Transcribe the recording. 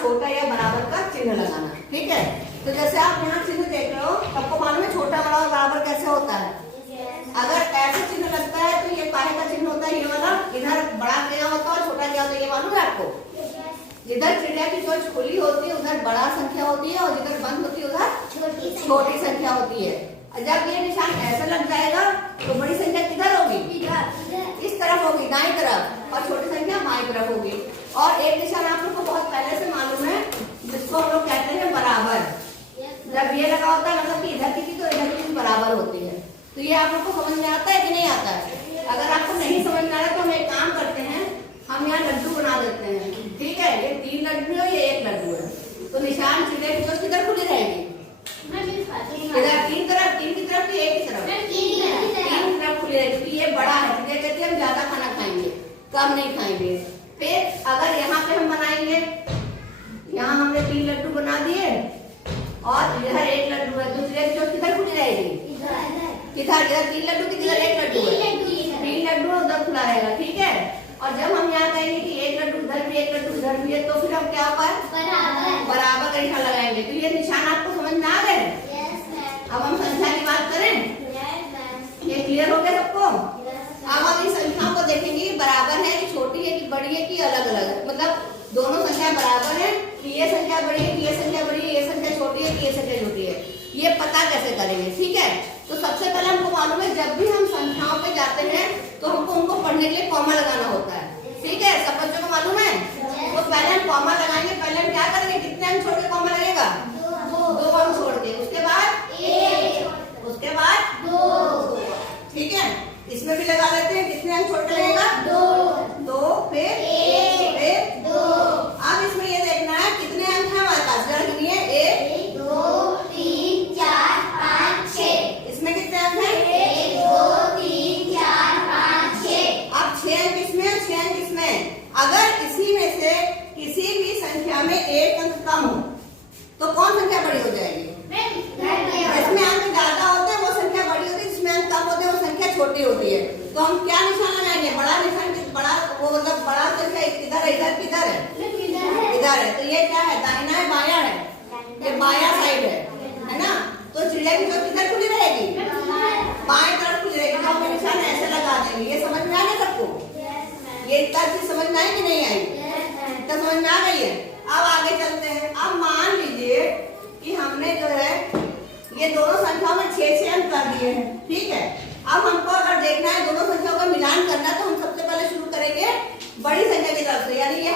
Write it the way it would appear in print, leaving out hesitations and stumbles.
छोटा या बराबर का चिन्ह लगाना। ठीक है, तो जैसे आप यहाँ चिन्ह देख रहे हो, सबको मालूम है छोटा बड़ा और बराबर कैसे होता है। अगर ऐसे चिन्ह लगता है तो ये काहे का चिन्ह होता है, ये वाला। इधर बड़ा क्या होता है और छोटा क्या होता है, ये मालूम है आपको। जिधर चिड़िया की चोंच खुली होती है उधर बड़ा संख्या होती है, और जिधर बंद होती है उधर छोटी संख्या होती है। जब ये निशान ऐसा लग जाएगा तो बड़ी संख्या किधर होगी, इस तरफ होगी, दाईं तरफ, और छोटी संख्या बाईं तरफ होगी। और एक निशान आप लोग को बहुत पहले से मालूम है, जिसको हम लोग कहते हैं बराबर। जब ये लगा होता है मतलब कि इधर की तो इधर की बराबर होती है। तो ये आप लोग को समझ में आता है कि नहीं आता है। अगर आपको नहीं समझ में आ रहा तो हम एक काम करते हैं, हम यहाँ लड्डू बना देते हैं। ठीक है, ये 3 लड्डू है, ये 1 लड्डू है। तो निशान चिड़िया की चोंच किधर खुली रहेगी, इधर 3 तरफ, 3 की तरफ कि 1 की तरफ, 3 की तरफ खुली रहेगी। ये बड़ा है, चिड़िया कहती है हम ज्यादा खाना खाएंगे, कम नहीं खाएंगे। फिर अगर यहाँ पे हम बनाएंगे, यहाँ हमने 3 लड्डू बना दिए और इधर 1 लड्डू है, दूसरे की चोंच किधर खुली रहेगी, किधर, इधर 3 लड्डू की इधर 1 लड्डू है, 3 लड्डू उधर खुला रहेगा। ठीक है, और जब हम यहाँ कहेंगे कि 1 लड्डू इधर भी 1 लड्डू इधर भी है, तो फिर हम क्या होगा, बराबर का निशान लगाएंगे। तो ये निशान आपको समझ में आ गए। अब हम संख्या की बात करें, ये क्लियर हो गया सबको। अब हम इस संख्याओं को देखेंगे, बराबर है कि छोटी है कि बड़ी है कि अलग अलग है, मतलब दोनों संख्या बराबर है कि ये संख्या बड़ी है कि ये संख्या बड़ी है, ये संख्या छोटी है कि ये संख्या छोटी है, ये पता कैसे करेंगे। ठीक है, तो सबसे पहले हमको मालूम है, जब भी हम संख्याओं पे जाते हैं तो हमको उनको पढ़ने के लिए कॉमा लगाना होता है। ठीक है, सब बच्चों को मालूम है। तो पहले हम कॉमा लगाएंगे, पहले हम क्या करेंगे, कितने अंक छोड़ के कॉमा लगेगा, 2 अंक छोड़ के, उसके बाद 1, उसके बाद 2। ठीक है, इसमें भी लगा लेते हैं, कितने अंक छोड़ के लगेगा, 2, फिर 1, फिर 2। अब इसमें ये देखना है कितने अंक है हमारे पास, जरा गिनिए, 1 2 3 4 5 6। इसमें कितने अंक है, 1 2 3 4 5 6। अब 6 अंक इसमें, 6 अंक इसमें। अगर इसी में से किसी भी संख्या में 1 अंक कम हो तो कौन संख्या बड़ी हो जाएगी, जिसमें अंक ज्यादा होते हैं वो संख्या बड़ी होती है, जिसमें अंक कम होते हैं वो संख्या छोटी होती है। तो हम क्या निशान लगाएंगे, बड़ा निशान, बड़ा वो मतलब बड़ा संख्या किधर है, इधर किधर है, इधर है। तो ये क्या है, दाहिना है बाया है, ये बाया साइड है ना। तो चिड़िया की चोंच किधर खुली रहेगी, बाएं तरफ खुली रहेगी। तो हम निशान ऐसे लगा देंगे। ये समझ में आ गया सबको, ये इतना चीज समझ में आई कि नहीं आई, तो समझ में आ गई है। अब आगे चलते हैं। अब मान लीजिए कि हमने जो है ये दोनों संख्याओं में 6 अंक कर दिए हैं। ठीक है, अब हमको अगर देखना है दोनों संख्याओं का मिलान करना है, तो हम सबसे पहले शुरू करेंगे बड़ी संख्या की तरफ से, यानी ये